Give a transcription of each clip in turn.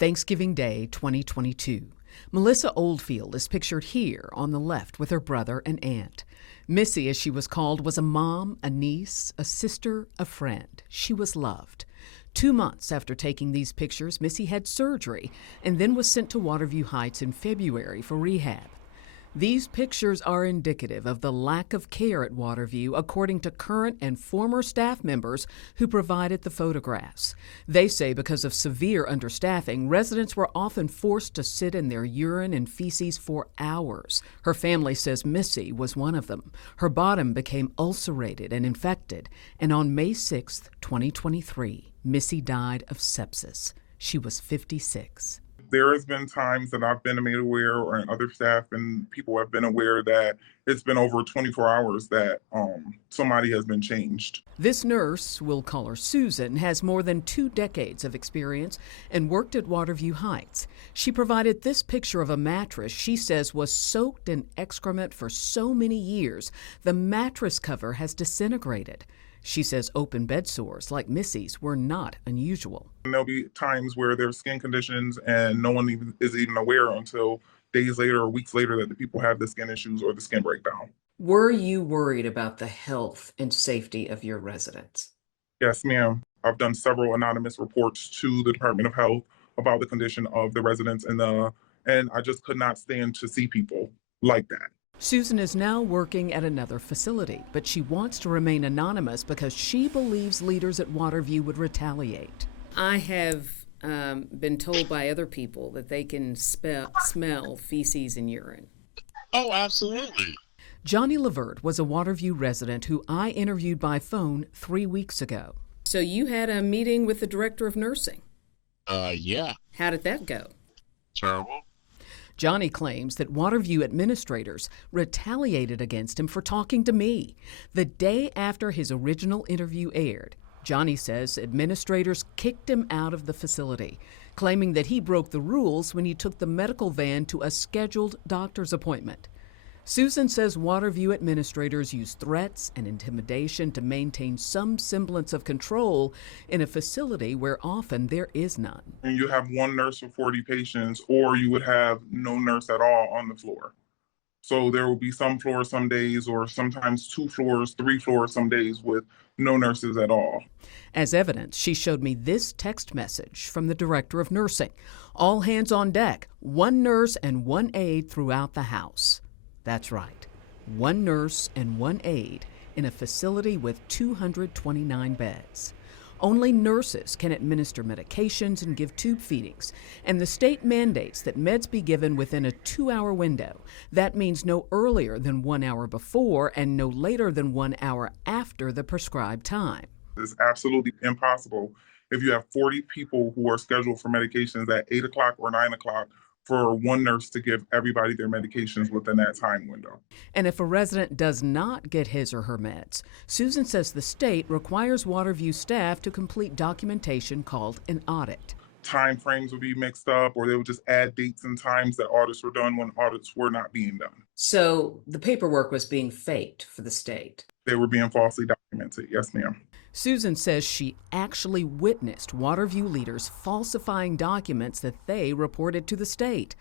Thanksgiving Day 2022. Melissa Oldfield is pictured here on the left with her brother and aunt. Missy, as she was called, was a mom, a niece, a sister, a friend. She was loved. 2 months after taking these pictures, Missy had surgery and then was sent to Waterview Heights in February for rehab. These pictures are indicative of the lack of care at Waterview, according to current and former staff members who provided the photographs. They say because of severe understaffing, residents were often forced to sit in their urine and feces for hours. Her family says Missy was one of them. Her bottom became ulcerated and infected, and on May 6, 2023, Missy died of sepsis. She was 56. There has been times that I've been made aware, or other staff and people have been aware, that it's been over 24 hours that somebody has been changed. This nurse, we'll call her Susan, has more than 2 decades of experience and worked at Waterview Heights. She provided this picture of a mattress she says was soaked in excrement for so many years, the mattress cover has disintegrated. She says open bed sores like Missy's were not unusual. And there'll be times where there's skin conditions and no one is even aware until days later or weeks later that the people have the skin issues or the skin breakdown. Were you worried about the health and safety of your residents? Yes, ma'am. I've done several anonymous reports to the Department of Health about the condition of the residents and I just could not stand to see people like that. Susan is now working at another facility, but she wants to remain anonymous because she believes leaders at Waterview would retaliate. I have been told by other people that they can smell feces and urine. Oh, absolutely. Johnny Levert was a Waterview resident who I interviewed by phone 3 weeks ago. So you had a meeting with the director of nursing? Yeah. How did that go? Terrible. Johnny claims that Waterview administrators retaliated against him for talking to me. The day after his original interview aired, Johnny says administrators kicked him out of the facility, claiming that he broke the rules when he took the medical van to a scheduled doctor's appointment. Susan says Waterview administrators use threats and intimidation to maintain some semblance of control in a facility where often there is none. And you have one nurse for 40 patients, or you would have no nurse at all on the floor. So there will be some floors some days, or sometimes 2 floors, 3 floors some days with no nurses at all. As evidence, she showed me this text message from the director of nursing. All hands on deck, 1 nurse and 1 aide throughout the house. That's right, 1 nurse and 1 aide in a facility with 229 beds. Only nurses can administer medications and give tube feedings, and the state mandates that meds be given within a 2-hour window. That means no earlier than 1 hour before and no later than 1 hour after the prescribed time. It's absolutely impossible if you have 40 people who are scheduled for medications at 8 o'clock or 9 o'clock for one nurse to give everybody their medications within that time window. And if a resident does not get his or her meds, Susan says the state requires Waterview staff to complete documentation called an audit. Time frames will be mixed up, or they will just add dates and times that audits were done when audits were not being done. So the paperwork was being faked for the state. They were being falsely documented. Yes, ma'am. Susan says she actually witnessed Waterview leaders falsifying documents that they reported to the state.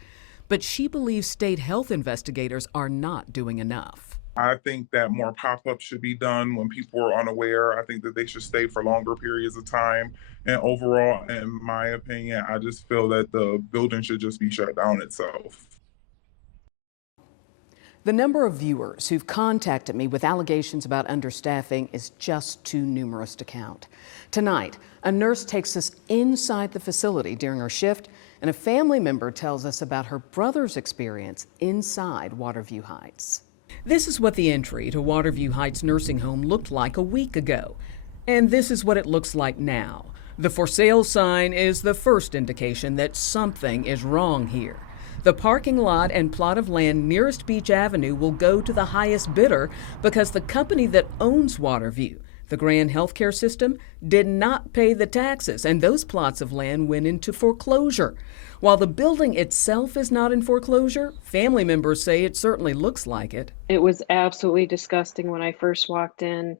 But she believes state health investigators are not doing enough. I think that more pop-ups should be done when people are unaware. I think that they should stay for longer periods of time. And overall, in my opinion, I just feel that the building should just be shut down itself. The number of viewers who've contacted me with allegations about understaffing is just too numerous to count. Tonight, a nurse takes us inside the facility during her shift, and a family member tells us about her brother's experience inside Waterview Heights. This is what the entry to Waterview Heights nursing home looked like a week ago, and this is what it looks like now. The for sale sign is the first indication that something is wrong here. The parking lot and plot of land nearest Beach Avenue will go to the highest bidder because the company that owns Waterview, the Grand Healthcare System, did not pay the taxes, and those plots of land went into foreclosure. While the building itself is not in foreclosure, family members say it certainly looks like it. It was absolutely disgusting when I first walked in.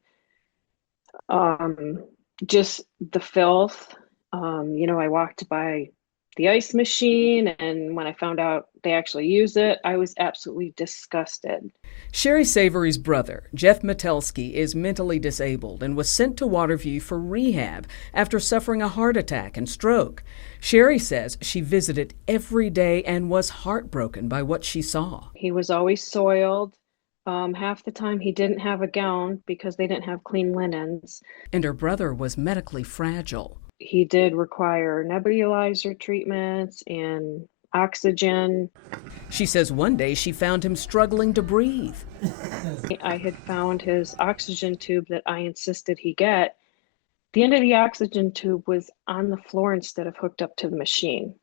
Just the filth. I walked by the ice machine. And when I found out they actually use it, I was absolutely disgusted. Sherry Savory's brother, Jeff Metelsky, is mentally disabled and was sent to Waterview for rehab after suffering a heart attack and stroke. Sherry says she visited every day and was heartbroken by what she saw. He was always soiled. Half the time he didn't have a gown because they didn't have clean linens. And her brother was medically fragile. He did require nebulizer treatments and oxygen. She says one day she found him struggling to breathe. I had found his oxygen tube that I insisted he get. The end of the oxygen tube was on the floor instead of hooked up to the machine.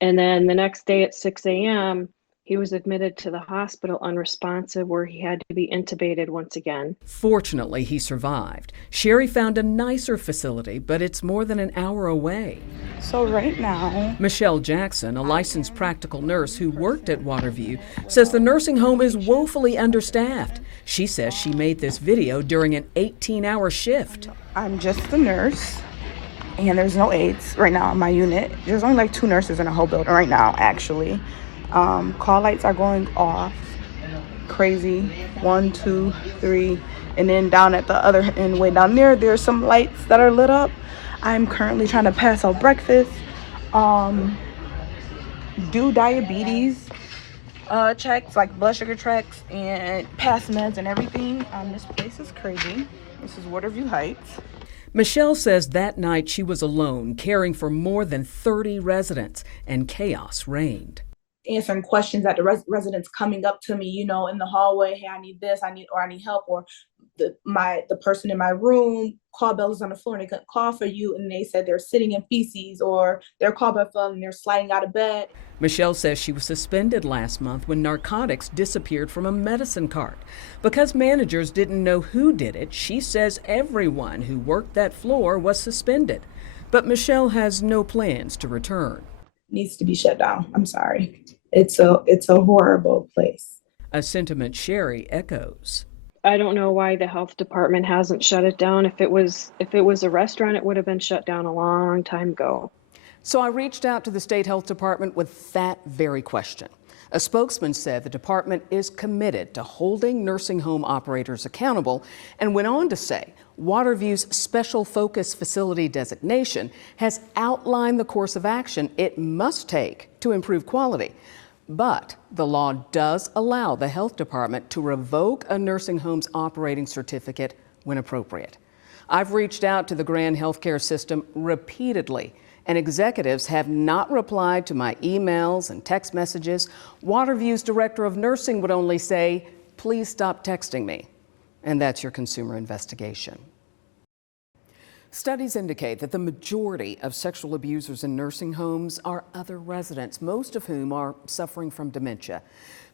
And then the next day at 6 a.m., he was admitted to the hospital unresponsive, where he had to be intubated once again. Fortunately, he survived. Sherry found a nicer facility, but it's more than an hour away. So right now, Michelle Jackson, a licensed practical nurse who worked at Waterview, says the nursing home is woefully understaffed. She says she made this video during an 18-hour shift. I'm just the nurse, and there's no aides right now in my unit. There's only like 2 nurses in the whole building right now, actually. Call lights are going off. Crazy. 1, 2, 3. And then down at the other end, way down there, there's some lights that are lit up. I'm currently trying to pass out breakfast, do diabetes checks, like blood sugar checks, and pass meds and everything. This place is crazy. This is Waterview Heights. Michelle says that night she was alone, caring for more than 30 residents, and chaos reigned. Answering questions that the residents coming up to me, you know, in the hallway, hey, I need this, I need help, or the person in my room, call bell is on the floor and they couldn't call for you, and they said they're sitting in feces, or their call bell fell and they're sliding out of bed. Michelle says she was suspended last month when narcotics disappeared from a medicine cart. Because managers didn't know who did it, she says everyone who worked that floor was suspended. But Michelle has no plans to return. Needs to be shut down. I'm sorry. It's a horrible place. A sentiment Sherry echoes. I don't know why the health department hasn't shut it down. If it was a restaurant, it would have been shut down a long time ago. So I reached out to the state health department with that very question. A spokesman said the department is committed to holding nursing home operators accountable, and went on to say Waterview's special focus facility designation has outlined the course of action it must take to improve quality. But the law does allow the health department to revoke a nursing home's operating certificate when appropriate. I've reached out to the Grand Healthcare System repeatedly, and executives have not replied to my emails and text messages. Waterview's director of nursing would only say, "Please stop texting me." And that's your consumer investigation. Studies indicate that the majority of sexual abusers in nursing homes are other residents, most of whom are suffering from dementia.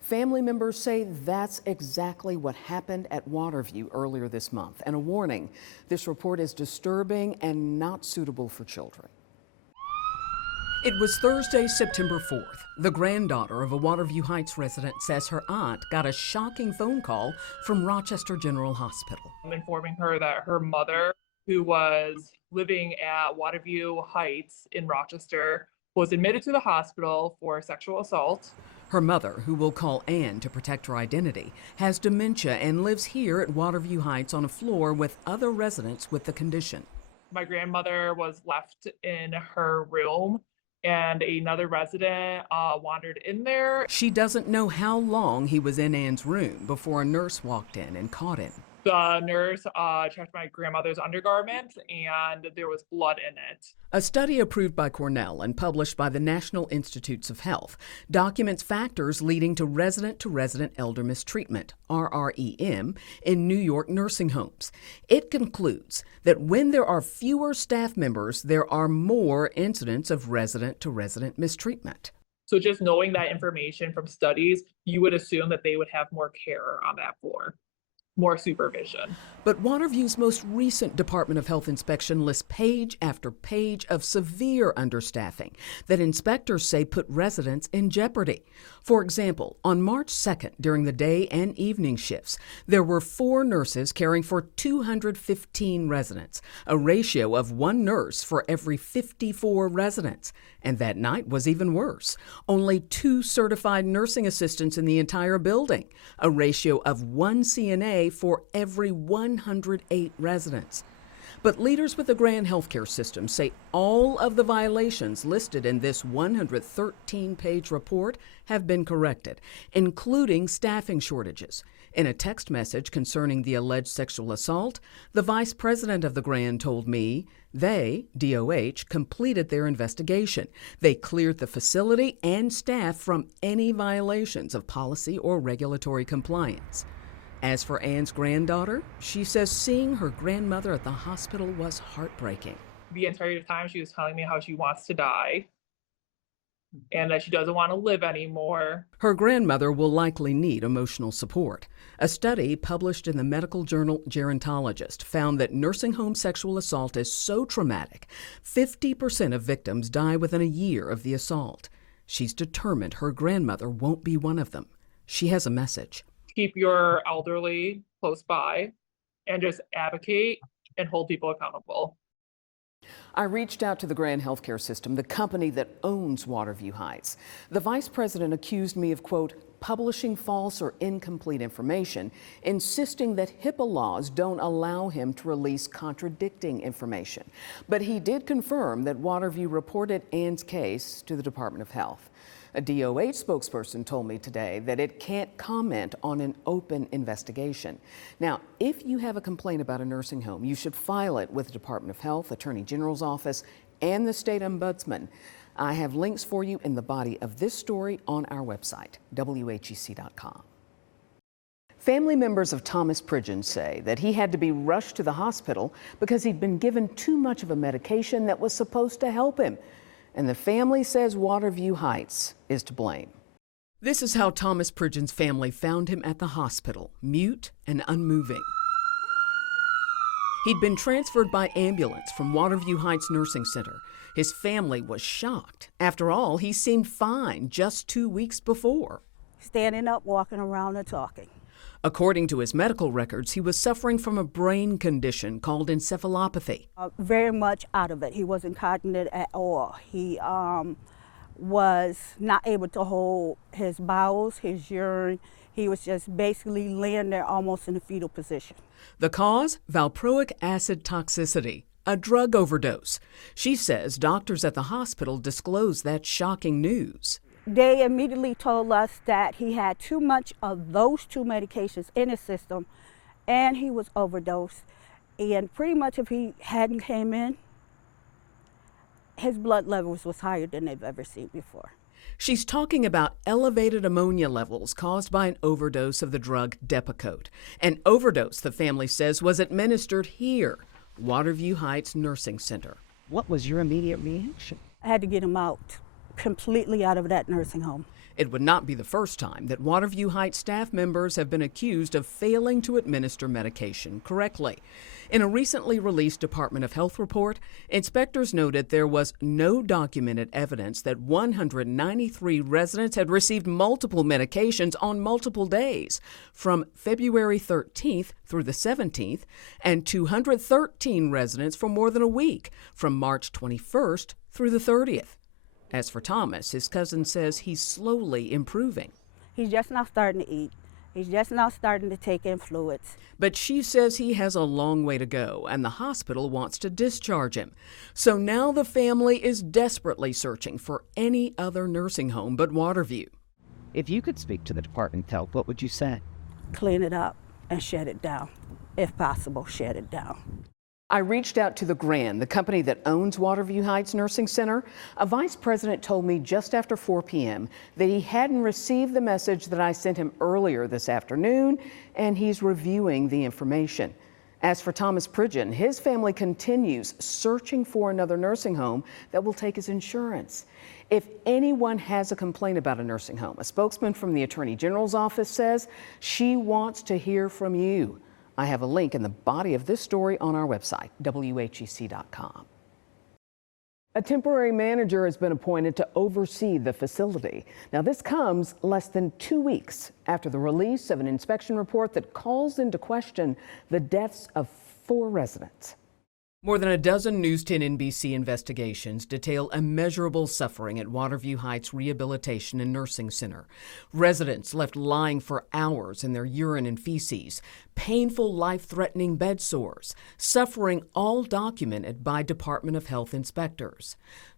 Family members say that's exactly what happened at Waterview earlier this month. And a warning, this report is disturbing and not suitable for children. It was Thursday, September 4th. The granddaughter of a Waterview Heights resident says her aunt got a shocking phone call from Rochester General Hospital. I'm informing her that her mother, who was living at Waterview Heights in Rochester, was admitted to the hospital for sexual assault. Her mother, who we'll call Ann to protect her identity, has dementia and lives here at Waterview Heights on a floor with other residents with the condition. My grandmother was left in her room, and another resident wandered in there. She doesn't know how long he was in Ann's room before a nurse walked in and caught him. The nurse checked my grandmother's undergarment, and there was blood in it. A study approved by Cornell and published by the National Institutes of Health documents factors leading to resident elder mistreatment, RREM, in New York nursing homes. It concludes that when there are fewer staff members, there are more incidents of resident-to-resident mistreatment. So just knowing that information from studies, you would assume that they would have more care on that floor, more supervision. But Waterview's most recent Department of Health inspection lists page after page of severe understaffing that inspectors say put residents in jeopardy. For example, on March 2nd, during the day and evening shifts, there were 4 nurses caring for 215 residents, a ratio of 1 nurse for every 54 residents. And that night was even worse. Only 2 certified nursing assistants in the entire building, a ratio of 1 CNA for every 108 residents. But leaders with the Grand Healthcare System say all of the violations listed in this 113-page report have been corrected, including staffing shortages. In a text message concerning the alleged sexual assault, the vice president of the Grand told me they, DOH, completed their investigation. They cleared the facility and staff from any violations of policy or regulatory compliance. As for Ann's granddaughter, she says seeing her grandmother at the hospital was heartbreaking. The entire time she was telling me how she wants to die and that she doesn't want to live anymore. Her grandmother will likely need emotional support. A study published in the medical journal Gerontologist found that nursing home sexual assault is so traumatic, 50% of victims die within a year of the assault. She's determined her grandmother won't be one of them. She has a message. Keep your elderly close by and just advocate and hold people accountable. I reached out to the Grand Healthcare System, the company that owns Waterview Heights. The vice president accused me of, quote, publishing false or incomplete information, insisting that HIPAA laws don't allow him to release contradicting information. But he did confirm that Waterview reported Ann's case to the Department of Health. A DOH spokesperson told me today that it can't comment on an open investigation. Now, if you have a complaint about a nursing home, you should file it with the Department of Health, Attorney General's office, and the state ombudsman. I have links for you in the body of this story on our website, WHEC.com. Family members of Thomas Pridgeon say that he had to be rushed to the hospital because he'd been given too much of a medication that was supposed to help him. And the family says Waterview Heights is to blame. This is how Thomas Pridgeon's family found him at the hospital, mute and unmoving. He'd been transferred by ambulance from Waterview Heights Nursing Center. His family was shocked. After all, he seemed fine just 2 weeks before. Standing up, walking around and talking. According to his medical records, he was suffering from a brain condition called encephalopathy. Very much out of it. He wasn't cognizant at all. He was not able to hold his bowels, his urine. He was just basically laying there almost in a fetal position. The cause? Valproic acid toxicity, a drug overdose. She says doctors at the hospital disclosed that shocking news. They immediately told us that he had too much of those 2 medications in his system and he was overdosed. And pretty much if he hadn't came in, his blood levels was higher than they've ever seen before. She's talking about elevated ammonia levels caused by an overdose of the drug Depakote. An overdose, the family says, was administered here, Waterview Heights Nursing Center. What was your immediate reaction? I had to get him out, completely out of that nursing home. It would not be the first time that Waterview Heights staff members have been accused of failing to administer medication correctly. In a recently released Department of Health report, inspectors noted there was no documented evidence that 193 residents had received multiple medications on multiple days, from February 13th through the 17th, and 213 residents for more than a week, from March 21st through the 30th. As for Thomas, his cousin says he's slowly improving. He's just now starting to eat. He's just now starting to take in fluids. But she says he has a long way to go, and the hospital wants to discharge him. So now the family is desperately searching for any other nursing home but Waterview. If you could speak to the Department of Health, what would you say? Clean it up and shut it down. If possible, shut it down. I reached out to the Grand, the company that owns Waterview Heights Nursing Center. A vice president told me just after 4 p.m. that he hadn't received the message that I sent him earlier this afternoon, and he's reviewing the information. As for Thomas Pridgeon, his family continues searching for another nursing home that will take his insurance. If anyone has a complaint about a nursing home, a spokesman from the Attorney General's office says she wants to hear from you. I have a link in the body of this story on our website, WHEC.com. A temporary manager has been appointed to oversee the facility. Now, this comes less than 2 weeks after the release of an inspection report that calls into question the deaths of 4 residents. More than a dozen News 10 NBC investigations detail immeasurable suffering at Waterview Heights Rehabilitation and Nursing Center. Residents left lying for hours in their urine and feces, painful, life-threatening bed sores, suffering all documented by Department of Health inspectors.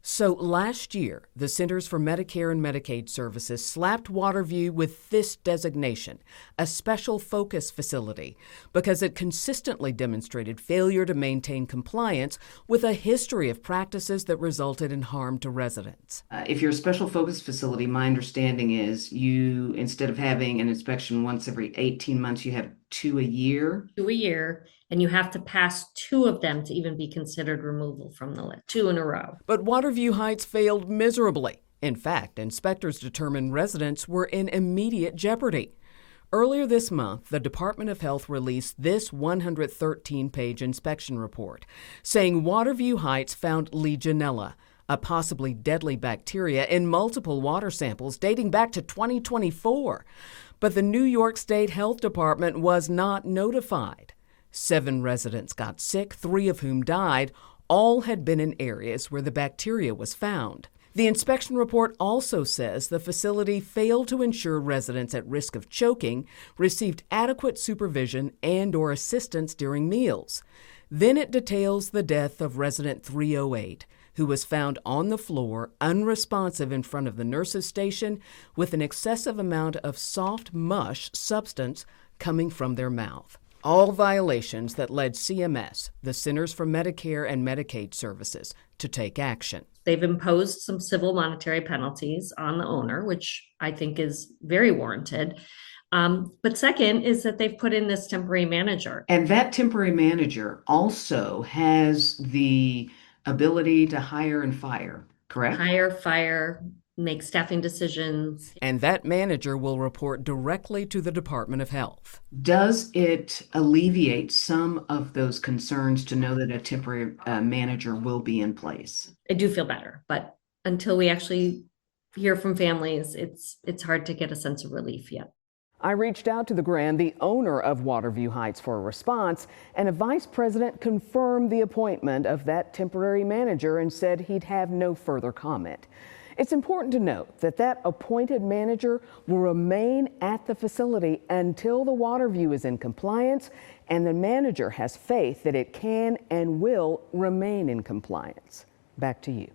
So last year, the Centers for Medicare and Medicaid Services slapped Waterview with this designation, a special focus facility, because it consistently demonstrated failure to maintain compliance with a history of practices that resulted in harm to residents. If you're a special focus facility, my understanding is you, instead of having an inspection once every 18 months, you have 2 a year. 2 a year, and you have to pass 2 of them to even be considered removal from the list, 2 in a row. But Waterview Heights failed miserably. In fact, inspectors determined residents were in immediate jeopardy. Earlier this month, the Department of Health released this 113-page inspection report, saying Waterview Heights found Legionella, a possibly deadly bacteria, in multiple water samples dating back to 2024. But the New York State Health Department was not notified. 7 residents got sick, 3 of whom died. All had been in areas where the bacteria was found. The inspection report also says the facility failed to ensure residents at risk of choking received adequate supervision and/or assistance during meals. Then it details the death of resident 308, who was found on the floor, unresponsive in front of the nurse's station, with an excessive amount of soft mush substance coming from their mouth. All violations that led CMS, the Centers for Medicare and Medicaid Services, to take action. They've imposed some civil monetary penalties on the owner, which I think is very warranted. But second is that they've put in this temporary manager. And that temporary manager also has the ability to hire and fire, correct? Hire, fire, make staffing decisions. And that manager will report directly to the Department of Health. Does it alleviate some of those concerns to know that a temporary manager will be in place? I do feel better, but until we actually hear from families, it's hard to get a sense of relief yet. I reached out to the Grand, the owner of Waterview Heights, for a response, and a vice president confirmed the appointment of that temporary manager and said he'd have no further comment. It's important to note that that appointed manager will remain at the facility until the Waterview is in compliance, and the manager has faith that it can and will remain in compliance. Back to you.